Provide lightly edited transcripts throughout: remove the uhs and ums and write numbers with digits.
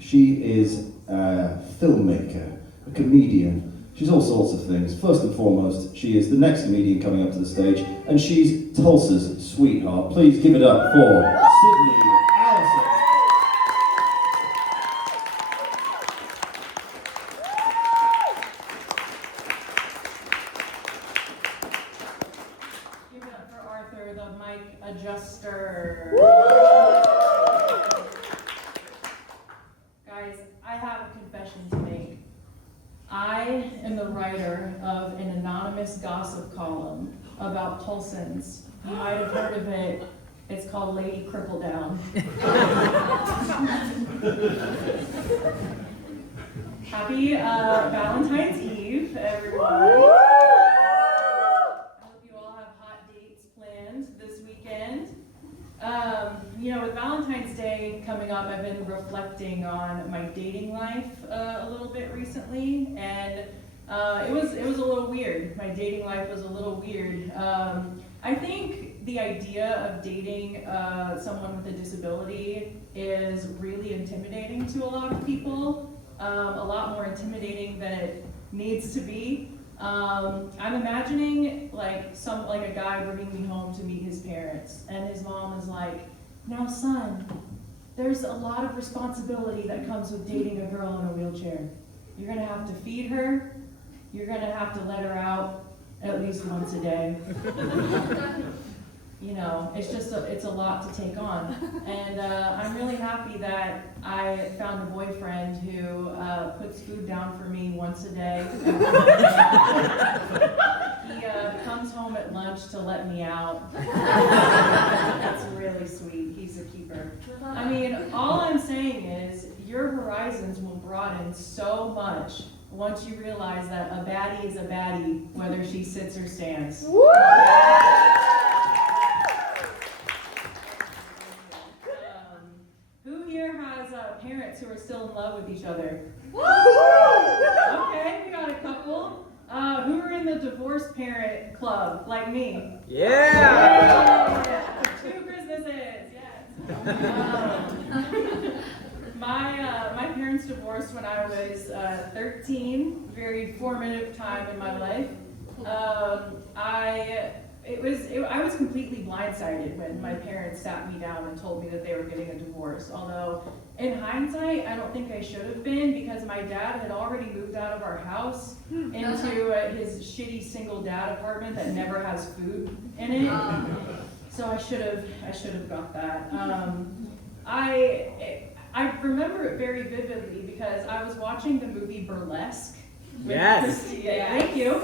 She is a filmmaker, a comedian. She's all sorts of things. First and foremost, she is the next comedian coming up to the stage, and she's Tulsa's sweetheart. Please give it up for Sydney Alison. Give it up for Arthur, the mic adjuster. Guys, I have a confession to make. I am the writer of an anonymous gossip column about Tulsans. You might have heard of it. It's called Lady Cripple Down. Happy Valentine's Eve, everyone. I hope you all have hot dates planned this weekend. With Valentine's Day coming up, I've been reflecting on my dating life a little bit recently, and it was a little weird. My dating life was a little weird. I think the idea of dating someone with a disability is really intimidating to a lot of people, a lot more intimidating than it needs to be. I'm imagining like a guy bringing me home to meet his parents, and his mom is like, "Now son, there's a lot of responsibility that comes with dating a girl in a wheelchair. You're gonna have to feed her, you're gonna have to let her out at least once a day." It's a lot to take on. And I'm really happy that I found a boyfriend who puts food down for me once a day. He comes home at lunch to let me out. That's really sweet. He's a keeper. I mean, all I'm saying is your horizons will broaden so much once you realize that a baddie is a baddie, whether she sits or stands. Who here has parents who are still in love with each other? Okay, we got a couple. Who are in the divorced parent club, like me? Yeah! 2 Christmases, yes. My parents divorced when I was 13, very formative time in my life. I was completely blindsided when my parents sat me down and told me that they were getting a divorce. Although, in hindsight, I don't think I should have been, because my dad had already moved out of our house into his shitty single dad apartment that never has food in it. So I should have got that. I remember it very vividly because I was watching the movie Burlesque. Thank you.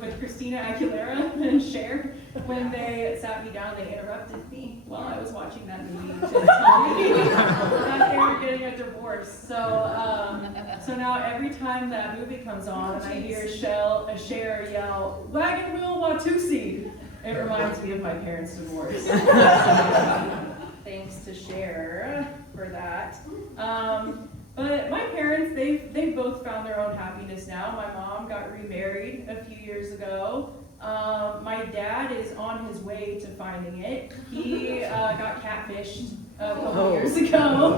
With Christina Aguilera and Cher. When they sat me down, they interrupted me while I was watching that movie to tell me that they were getting a divorce. So now every time that movie comes on and I hear Cher yell, "Wagon Wheel Watusi," it reminds me of my parents' divorce. Thanks to Cher for that. But my parents, they both found their own happiness now. My mom got remarried a few years ago. My dad is on his way to finding it. He got catfished a couple years ago.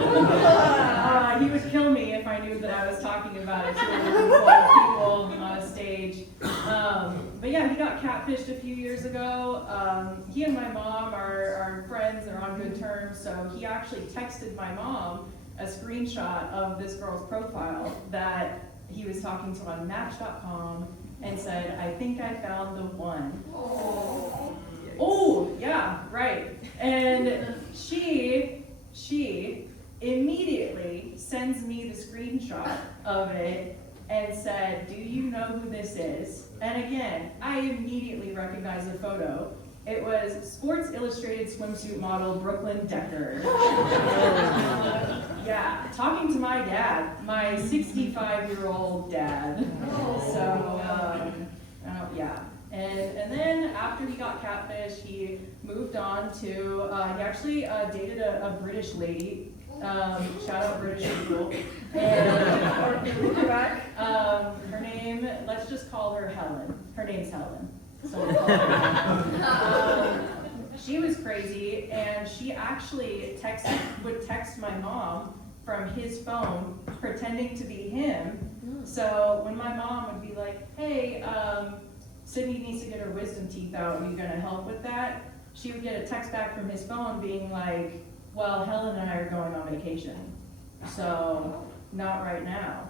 He would kill me if I knew that I was talking about it to a group of people on a stage. But yeah, he got catfished a few years ago. He and my mom are friends, they're on good terms, so he actually texted my mom a screenshot of this girl's profile that he was talking to on Match.com and said, "I think I found the one." Oh, yeah, right. And she immediately sends me the screenshot of it and said, "Do you know who this is?" And again, I immediately recognized the photo. It was Sports Illustrated swimsuit model Brooklyn Decker. Yeah, talking to my dad, my 65-year-old dad. So, yeah. And then after he got catfished, he moved on to, he actually dated a British lady. Shout out British people. And her name, let's just call her Helen. Her name's Helen. So we'll call her. She was crazy, and she actually would text my mom from his phone pretending to be him. So when my mom would be like, hey, Sydney needs to get her wisdom teeth out, are you gonna help with that? She would get a text back from his phone being like, well, Helen and I are going on vacation, so not right now.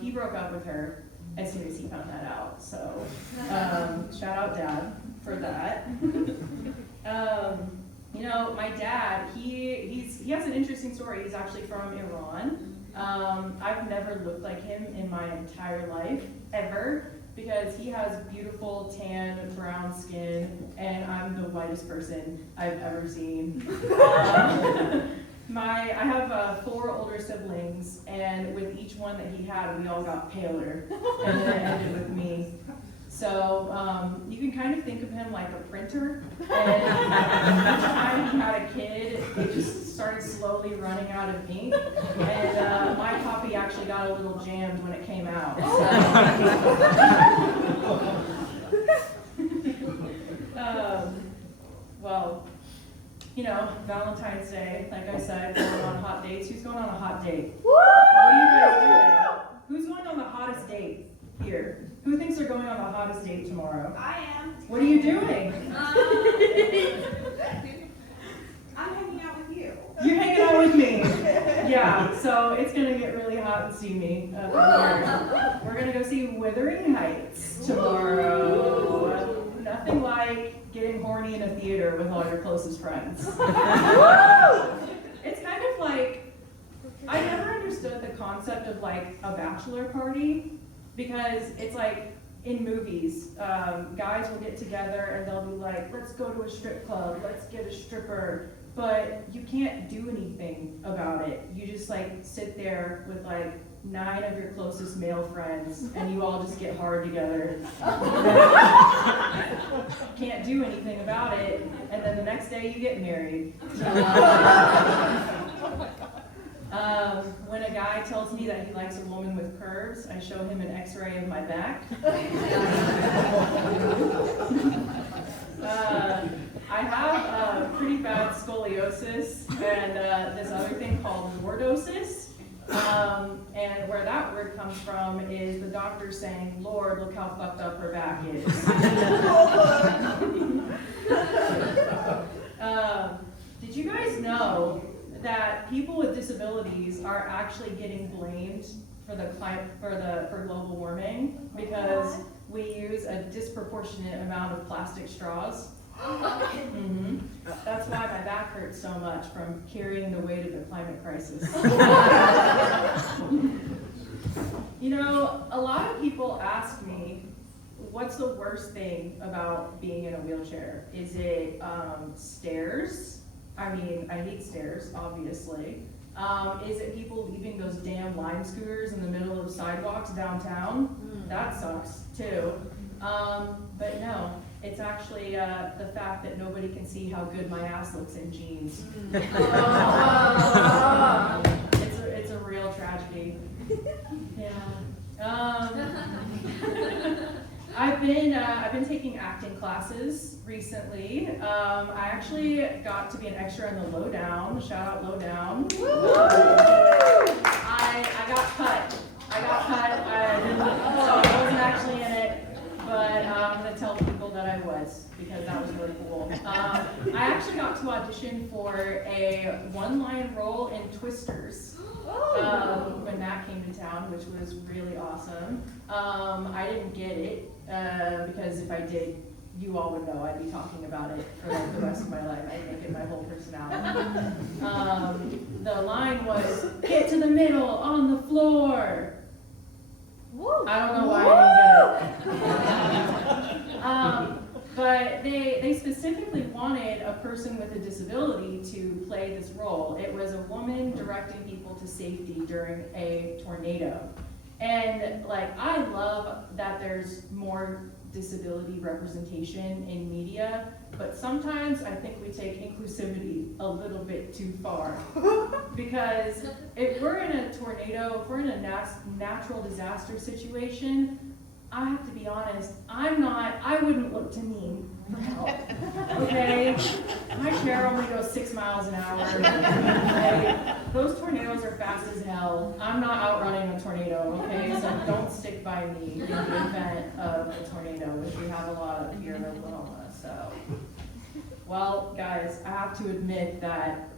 He broke up with her as soon as he found that out, so shout out Dad for that. You know, my dad, he has an interesting story. He's actually from Iran. I've never looked like him in my entire life, ever, because he has beautiful tan brown skin and I'm the whitest person I've ever seen. I have 4 older siblings, and with each one that he had, we all got paler, and then it ended with me. So you can kind of think of him like a printer, and each time he had a kid, it just started slowly running out of ink, and my copy actually got a little jammed when it came out. So. Well, you know, Valentine's Day, like I said, going on hot dates. Who's going on a hot date? What are you guys doing? Who's going on the hottest date here? Who thinks they're going on the hottest date tomorrow? I am. What are you doing? I'm hanging out with you. You're hanging out with me. Yeah, so it's going to get really hot and steamy up here. We're going to go see Wuthering Heights tomorrow. Nothing like getting horny in a theater with all your closest friends. It's kind of like, I never understood the concept of like a bachelor party, because it's like in movies, guys will get together and they'll be like, let's go to a strip club, let's get a stripper, but you can't do anything about it. You just like sit there with like 9 of your closest male friends and you all just get hard together. Can't do anything about it, and then the next day you get married. When a guy tells me that he likes a woman with curves, I show him an x-ray of my back. I have pretty bad scoliosis and this other thing called lordosis. And where that word comes from is the doctor saying, Lord, look how fucked up her back is. Did you guys know that people with disabilities are actually getting blamed for for global warming because we use a disproportionate amount of plastic straws? Mm-hmm. That's why my back hurts so much from carrying the weight of the climate crisis. You know, a lot of people ask me, what's the worst thing about being in a wheelchair? Is it stairs? I mean, I hate stairs, obviously. Is it people leaving those damn lime scooters in the middle of sidewalks downtown? That sucks too. But no, it's actually the fact that nobody can see how good my ass looks in jeans. It's a real tragedy. Yeah. I've been taking acting classes recently. I actually got to be an extra in the Lowdown. Shout out Lowdown. I got cut. So I wasn't actually in it, but I'm gonna tell people that I was, because that was really cool. I actually got to audition for a one-line role in Twisters. When that came to town, which was really awesome. I didn't get it, because if I did, you all would know I'd be talking about it for like the rest of my life. I'd make it my whole personality. The line was, get to the middle, on the floor. I don't know why I didn't get it. But they specifically wanted a person with a disability to play this role. It was a woman directing people to safety during a tornado. And like, I love that there's more disability representation in media, but sometimes I think we take inclusivity a little bit too far. Because if we're in a tornado, if we're in a natural disaster situation, I have to be honest, I wouldn't look to me for help, okay? My chair only goes 6 miles an hour, okay? those tornadoes are fast as hell. I'm not outrunning a tornado, okay? So don't stick by me in the event of a tornado, which we have a lot of here in Oklahoma. So, well, guys, I have to admit that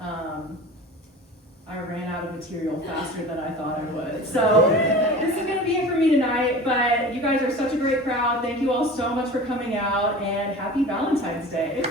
I ran out of material faster than I thought I would. So this is going to be it for me tonight, but you guys are such a great crowd. Thank you all so much for coming out, and happy Valentine's Day.